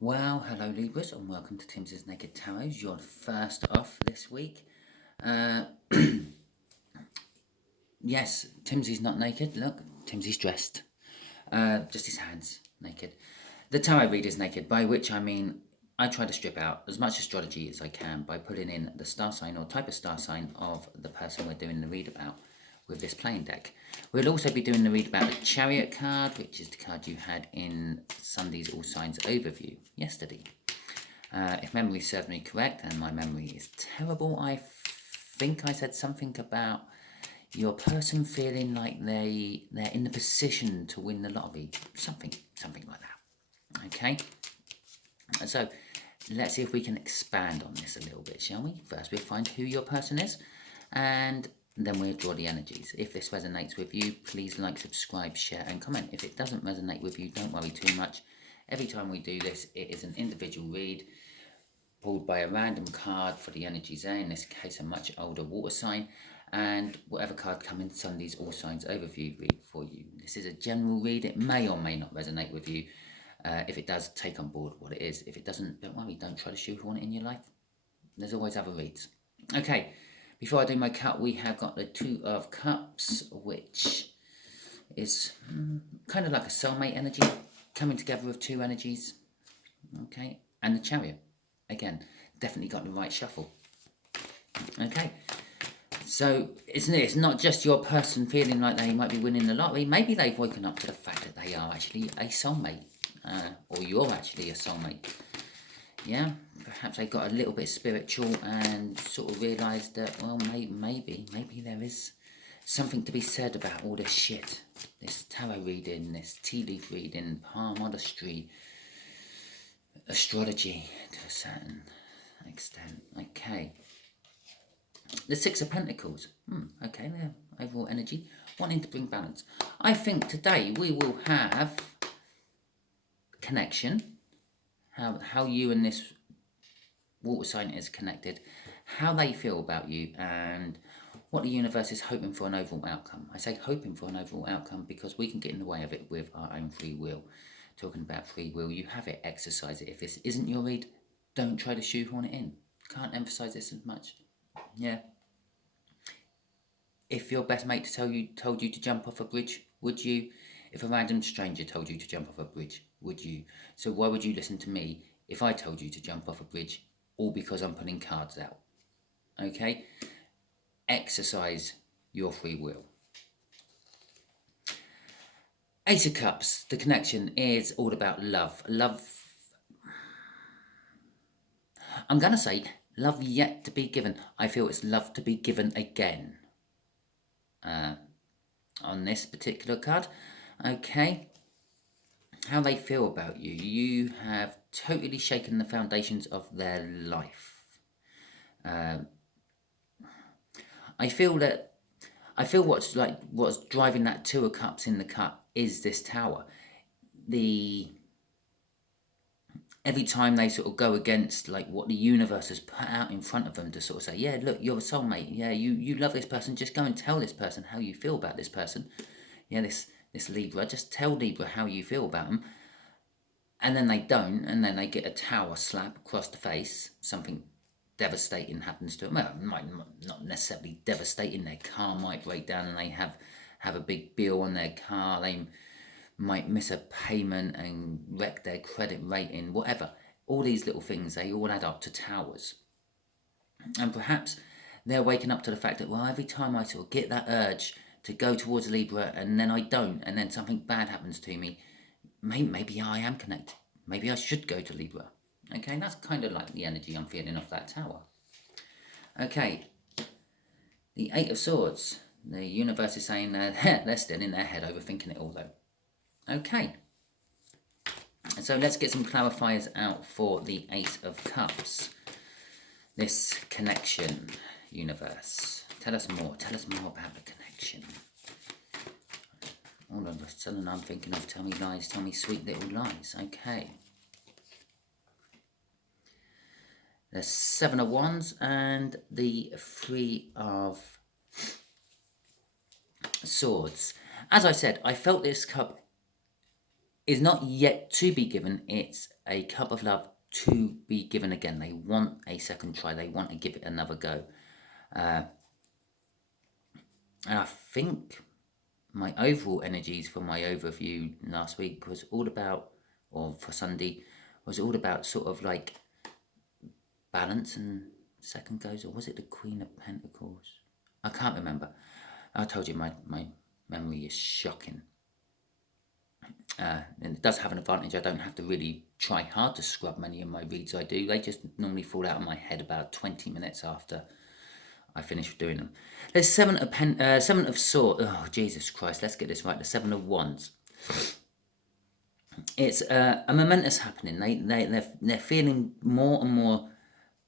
Well, hello Libras and welcome to Timsy Naked Tarot. You're first off this week. Uh, yes, Timsy's not naked. Look, Timsy's dressed. Just his hands naked. The tarot reader's naked, by which I mean I try to strip out as much astrology as I can by putting in the star sign or type of star sign of the person we're doing the read about with this playing deck. We'll also be doing the read about the Chariot card, which is the card you had in Sunday's All Signs overview yesterday. If memory serves me correct, and my memory is terrible, I think I said something about your person feeling like they're in the position to win the lottery, something like that. Okay, so let's see if we can expand on this a little bit, shall we? First, we'll find who your person is, and then we'll draw the energies. If this resonates with you, please like, subscribe, share, and comment. If it doesn't resonate with you, don't worry too much. Every time we do this, it is an individual read pulled by a random card for the energies there, in this case a much older water sign, and whatever card come in Sunday's All Signs overview read for you. This is a general read. It may or may not resonate with you. If it does, take on board what it is. If it doesn't, don't worry, don't try to shoehorn it in your life. There's always other reads. Okay, before I do my cut, we have got the Two of Cups, which is kind of like a soulmate energy, coming together of two energies. Okay, and the Chariot. Again, definitely got the right shuffle. Okay, so it's not just your person feeling like they might be winning the lottery. Maybe they've woken up to the fact that they are actually a soulmate, or you're actually a soulmate. Yeah, perhaps they got a little bit spiritual and sort of realised that, well, maybe there is something to be said about all this shit. This tarot reading, this tea leaf reading, palmistry, astrology to a certain extent. Okay. The Six of Pentacles. Okay, their overall energy. Wanting to bring balance. I think today we will have connection. How you and this water sign is connected. How they feel about you and what the universe is hoping for an overall outcome. I say hoping for an overall outcome because we can get in the way of it with our own free will. Talking about free will, you have it, exercise it. If this isn't your read, don't try to shoehorn it in. Can't emphasize this as much. Yeah. If your best mate told you to jump off a bridge, would you? If a random stranger told you to jump off a bridge, would you? So why would you listen to me if I told you to jump off a bridge, all because I'm putting cards out? Okay? Exercise your free will. Ace of Cups, the connection is all about love. Love, I'm going to say love yet to be given. I feel it's love to be given again. On this particular card. Okay. How they feel about you. You have totally shaken the foundations of their life. I feel what's driving that Two of Cups in the cup is this Tower. Every time they sort of go against like what the universe has put out in front of them to sort of say, yeah, look, you're a soulmate. Yeah, you love this person. Just go and tell this person how you feel about this person. Yeah, this Libra, just tell Libra how you feel about them. And then they don't, and then they get a tower slap across the face. Something devastating happens to them. Well, it might not necessarily devastating. Their car might break down and they have a big bill on their car. They might miss a payment and wreck their credit rating, whatever. All these little things, they all add up to towers. And perhaps they're waking up to the fact that, well, every time I sort of get that urge to go towards Libra and then I don't, and then something bad happens to me, maybe I am connected. Maybe I should go to Libra. Okay, that's kind of like the energy I'm feeling off that tower. Okay, the Eight of Swords. The universe is saying they're still in their head overthinking it all though. Okay, so let's get some clarifiers out for the Ace of Cups. This connection, universe. Tell us more about the connection. All of a sudden I'm thinking of tell me lies, tell me sweet little lies. Okay. The Seven of Wands and the Three of Swords. As I said, I felt this cup is not yet to be given. It's a cup of love to be given again. They want a second try. They want to give it another go. And I think my overall energies from my overview last week was all about, or for Sunday, was all about sort of like balance and second goes, or was it the Queen of Pentacles? I can't remember. I told you my memory is shocking. And it does have an advantage. I don't have to really try hard to scrub many of my reads I do. They just normally fall out of my head about 20 minutes after I finish doing them. There's Seven of Swords. Oh, Jesus Christ, let's get this right. The Seven of Wands. It's a momentous happening. They're feeling more and more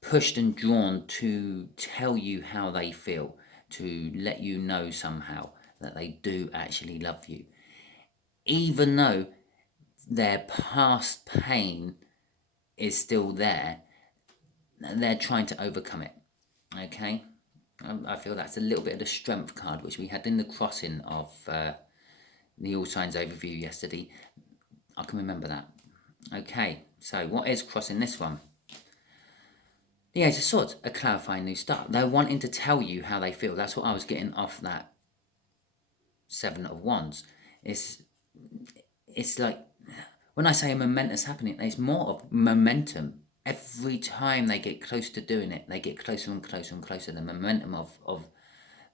pushed and drawn to tell you how they feel, to let you know somehow that they do actually love you. Even though their past pain is still there, they're trying to overcome it. Okay? I feel that's a little bit of the strength card, which we had in the crossing of the All Signs overview yesterday. I can remember that. Okay, so what is crossing this one? The Ace of Swords, a clarifying new start. They're wanting to tell you how they feel. That's what I was getting off that Seven of Wands. It's like, when I say a momentous happening, it's more of momentum. Every time they get close to doing it, they get closer and closer and closer. The momentum of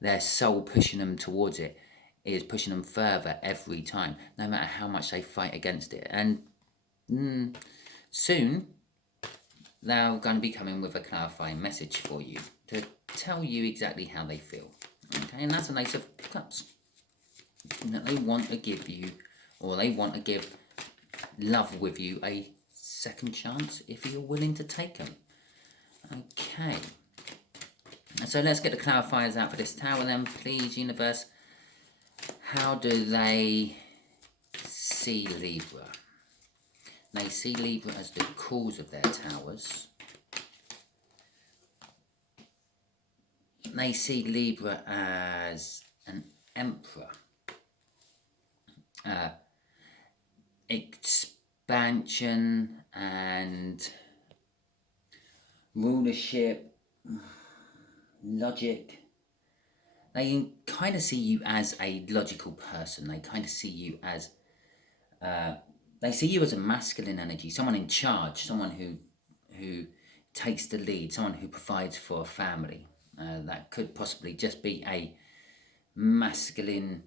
their soul pushing them towards it is pushing them further every time, no matter how much they fight against it. And soon, they're going to be coming with a clarifying message for you to tell you exactly how they feel. Okay, and that's an Ace of Cups. That they want to give you, or they want to give love with you a second chance if you're willing to take them. Okay. So let's get the clarifiers out for this tower then, please, universe. How do they see Libra? They see Libra as the cause of their towers. They see Libra as an emperor. Expansion and rulership, logic. They kind of see you as a logical person. They kind of see you as they see you as a masculine energy, someone in charge, someone who takes the lead, someone who provides for a family. That could possibly just be a masculine,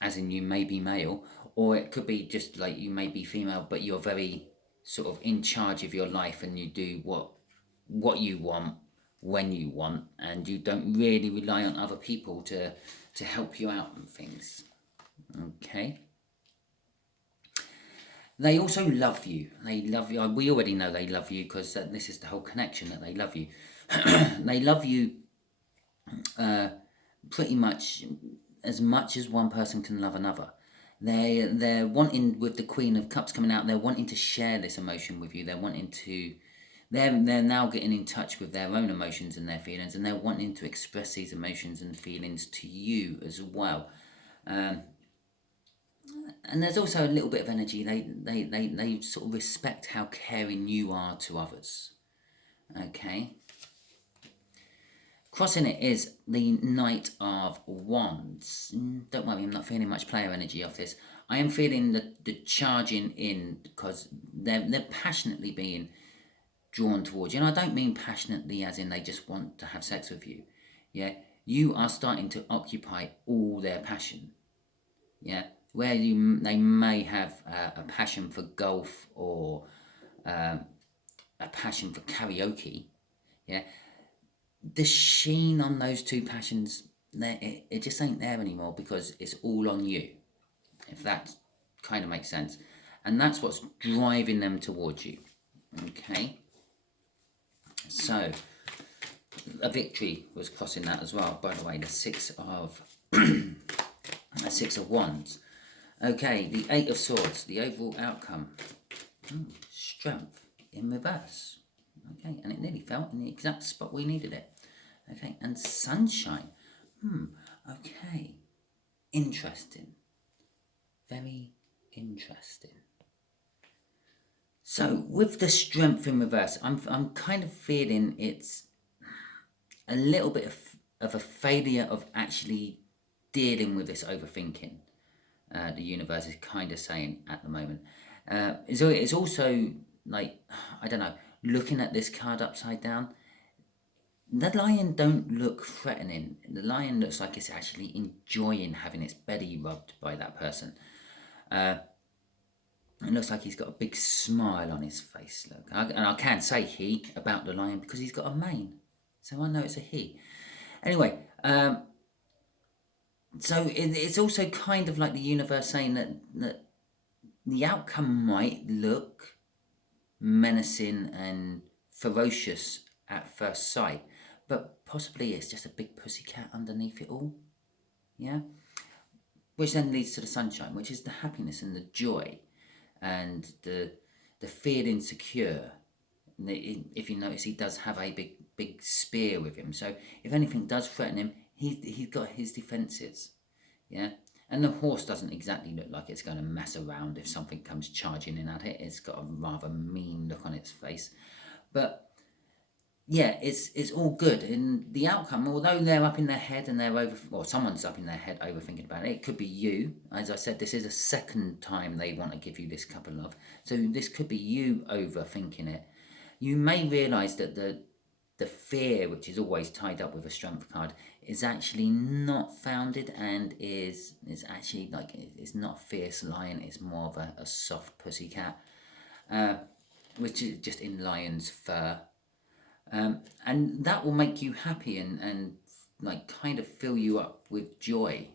as in you may be male, or it could be just like you may be female, but you're very sort of in charge of your life and you do what you want when you want, and you don't really rely on other people to help you out and things. Okay. They also love you. They love you. We already know they love you because this is the whole connection, that they love you. They love you pretty much as one person can love another. They're wanting, with the Queen of Cups coming out, they're wanting to share this emotion with you. They're now getting in touch with their own emotions and their feelings, and they're wanting to express these emotions and feelings to you as well. And there's also a little bit of energy. They sort of respect how caring you are to others. Okay. Crossing it is the Knight of Wands. Don't worry, I'm not feeling much player energy off this. I am feeling the charging in, because they're passionately being drawn towards you. And I don't mean passionately as in they just want to have sex with you. Yeah, you are starting to occupy all their passion. Yeah, where they may have a passion for golf or a passion for karaoke. Yeah, the sheen on those two passions, it just ain't there anymore, because it's all on you, if that kind of makes sense. And that's what's driving them towards you. Okay, so a victory was crossing that as well, by the way. The Six of Wands. Okay, the Eight of Swords, the overall outcome. Strength in reverse. Okay, and it nearly fell in the exact spot we needed it. Okay, and Sunshine. Okay, interesting. Very Interesting. So with the Strength in reverse, I'm kind of feeling it's a little bit of a failure of actually dealing with this overthinking. The universe is kind of saying at the moment. So it's also like, I don't know, looking at this card upside down. The lion don't look threatening. The lion looks like it's actually enjoying having its belly rubbed by that person. It looks like he's got a big smile on his face. Look, and I can say he about the lion because he's got a mane, so I know it's a he. Anyway, so it's also kind of like the universe saying that the outcome might look menacing and ferocious at first sight, but possibly it's just a big pussycat underneath it all. Yeah, which then leads to the sunshine, which is the happiness and the joy and the feeling secure. If you notice, he does have a big spear with him, so if anything does threaten him, he's got his defences. Yeah, and the horse doesn't exactly look like it's going to mess around if something comes charging in at it. It's got a rather mean look on its face, but yeah, it's all good. And the outcome, although they're up in their head and they're someone's up in their head overthinking about it. It could be you. As I said, this is a second time they want to give you this cup of love, so this could be you overthinking it. You may realise that the fear, which is always tied up with a strength card, is actually not founded and is actually like, it's not a fierce lion. It's more of a soft pussycat, which is just in lion's fur. And that will make you happy and like kind of fill you up with joy.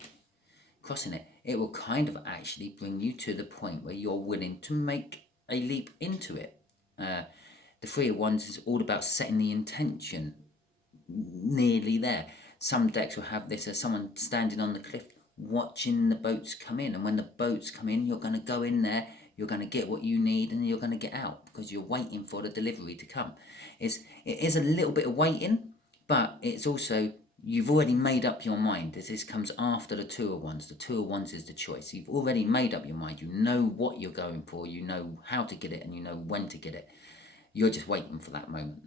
Crossing it will kind of actually bring you to the point where you're willing to make a leap into it. The Three of Wands is all about setting the intention, nearly there. Some decks will have this as someone standing on the cliff watching the boats come in, and when the boats come in, you're going to go in there, you're going to get what you need, and you're going to get out because you're waiting for the delivery to come. It is a little bit of waiting, but it's also, you've already made up your mind. This comes after the Two of Wands. The Two of Wands is the choice. You've already made up your mind. You know what you're going for. You know how to get it, and you know when to get it. You're just waiting for that moment.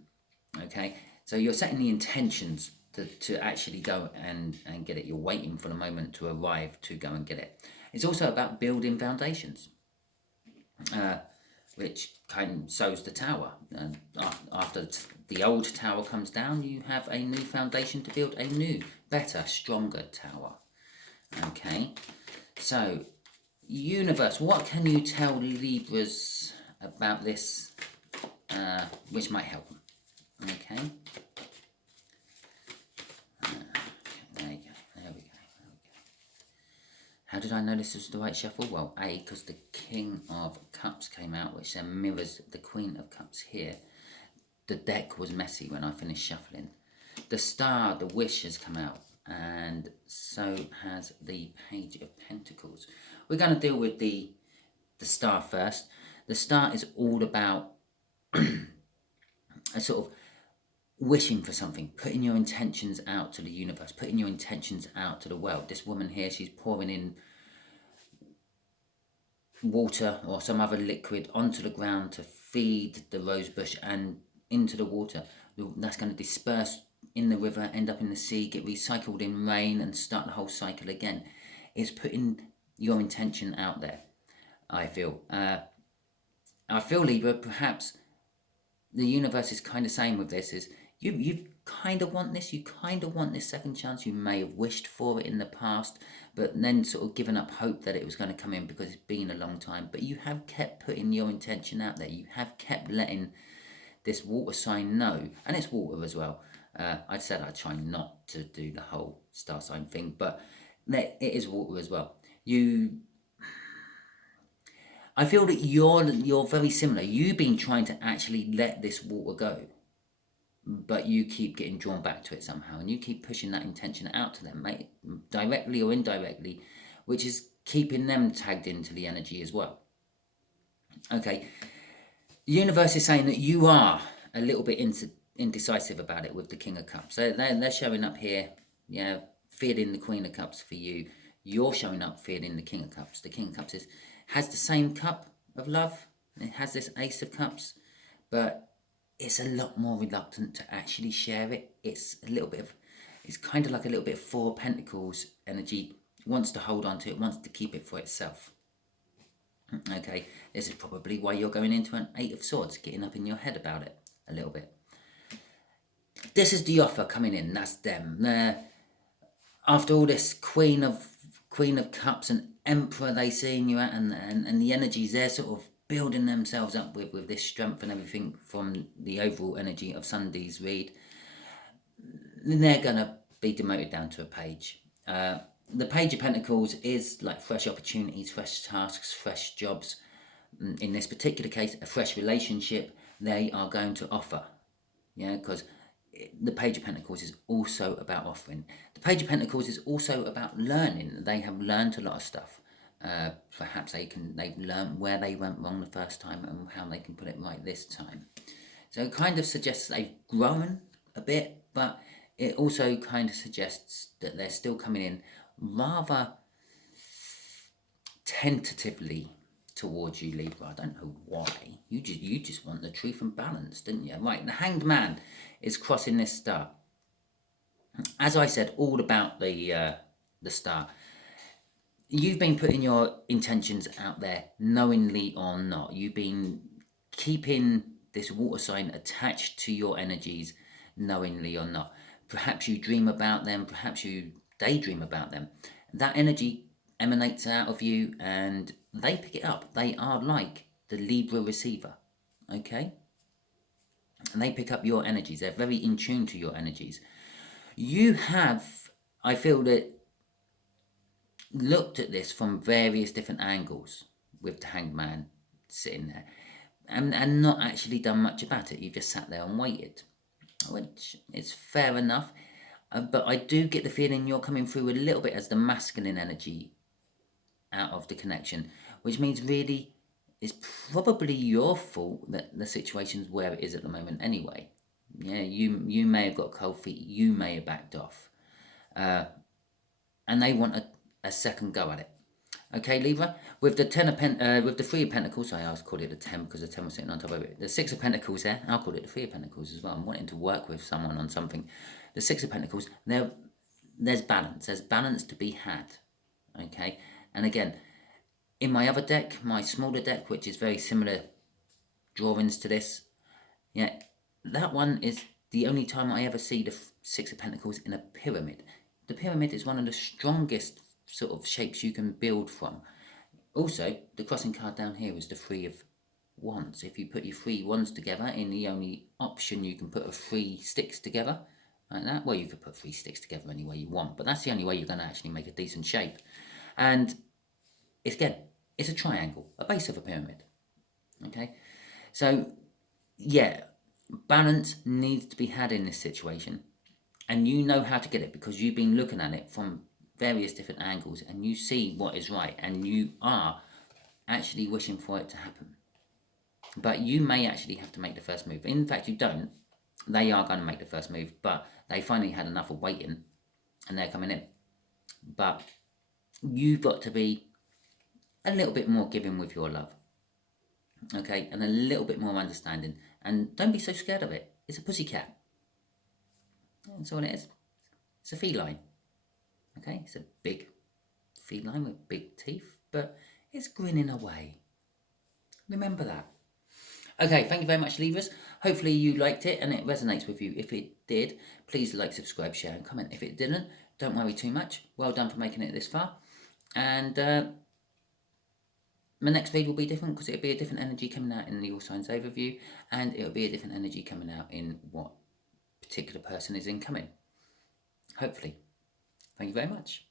Okay? So you're setting the intentions to actually go and get it. You're waiting for the moment to arrive to go and get it. It's also about building foundations. Which kind of sows the tower. And after the old tower comes down, you have a new foundation to build a new, better, stronger tower. Okay, so universe, what can you tell Libras about this, which might help them? Okay. There you go. There we go. How did I know this was the right shuffle? Well, A, because the King of Cups came out, which then mirrors the Queen of Cups here. The deck was messy when I finished shuffling. The Star, the Wish, has come out, and so has the Page of Pentacles. We're going to deal with the Star first. The Star is all about a sort of wishing for something, putting your intentions out to the universe, putting your intentions out to the world. This woman here, she's pouring in water or some other liquid onto the ground to feed the rose bush and into the water. That's going to disperse in the river, end up in the sea, get recycled in rain, and start the whole cycle again. It's putting your intention out there, I feel. Libra, perhaps the universe is kind of saying with this is, you kind of want this, you kind of want this second chance. You may have wished for it in the past, but then sort of given up hope that it was going to come in because it's been a long time. But you have kept putting your intention out there. You have kept letting this water sign know, and it's water as well. I said I'd try not to do the whole star sign thing, but it is water as well. I feel that you're very similar. You've been trying to actually let this water go, but you keep getting drawn back to it somehow, and you keep pushing that intention out to them, mate, directly or indirectly, which is keeping them tagged into the energy as well. Okay, the universe is saying that you are a little bit indecisive about it with the King of Cups. They're showing up here, feeling the Queen of Cups for you. You're showing up feeling the King of Cups. The King of Cups is has the same cup of love. It has this Ace of Cups, but it's a lot more reluctant to actually share it. It's kind of like a little bit of Four of Pentacles energy. It wants to hold on to it, wants to keep it for itself. Okay, this is probably why you're going into an Eight of Swords, getting up in your head about it a little bit. This is the offer coming in. That's them. After all this Queen of Cups and Emperor they seeing you at, and the energies, they're sort of building themselves up with this strength and everything from the overall energy of Sunday's read. They're going to be demoted down to a Page. The Page of Pentacles is like fresh opportunities, fresh tasks, fresh jobs. In this particular case, a fresh relationship they are going to offer. Yeah, because the Page of Pentacles is also about offering. The Page of Pentacles is also about learning. They have learned a lot of stuff. Perhaps they've learned where they went wrong the first time and how they can put it right this time. So it kind of suggests they've grown a bit, but it also kind of suggests that they're still coming in rather tentatively towards you, Libra. I don't know why. You just want the truth and balance, didn't you? Right, the Hanged Man is crossing this star. As I said, all about the star. You've been putting your intentions out there, knowingly or not. You've been keeping this water sign attached to your energies, knowingly or not. Perhaps you dream about them, perhaps you daydream about them. That energy emanates out of you and they pick it up. They are like the Libra receiver, okay? And they pick up your energies. They're very in tune to your energies. You have, I feel that, looked at this from various different angles with the Hanged Man sitting there and not actually done much about it. You've just sat there and waited, which is fair enough. But I do get the feeling you're coming through a little bit as the masculine energy out of the connection, which means really it's probably your fault that the situation's where it is at the moment anyway. Yeah, you may have got cold feet, you may have backed off, and they want a second go at it. Okay, Libra, with the with the Three of Pentacles, I always call it a 10 because the 10 was sitting on top of it. The Six of Pentacles there, I'll call it the Three of Pentacles as well. I'm wanting to work with someone on something. The Six of Pentacles, there's balance. There's balance to be had. Okay, and again, in my other deck, my smaller deck, which is very similar drawings to this, yeah, that one is the only time I ever see the Six of Pentacles in a pyramid. The pyramid is one of the strongest sort of shapes you can build from. Also, the crossing card down here is the Three of Wands. If you put your 3 wands together in the only option you can put a 3 sticks together, like that. Well, you could put 3 sticks together any way you want, but that's the only way you're going to actually make a decent shape. And it's a triangle, a base of a pyramid. Okay, so yeah, balance needs to be had in this situation, and you know how to get it because you've been looking at it from various different angles and you see what is right and you are actually wishing for it to happen. But you may actually have to make the first move. In fact, you don't. They are going to make the first move, but they finally had enough of waiting and they're coming in. But you've got to be a little bit more giving with your love. Okay, and a little bit more understanding. And don't be so scared of it. It's a pussycat. That's all it is. It's a feline. Okay, it's a big feline with big teeth, but it's grinning away. Remember that. Okay, thank you very much, Libras. Hopefully you liked it and it resonates with you. If it did, please like, subscribe, share and comment. If it didn't, don't worry too much. Well done for making it this far. And my next read will be different because it'll be a different energy coming out in the All Signs overview, and it'll be a different energy coming out in what particular person is incoming. Hopefully. Thank you very much.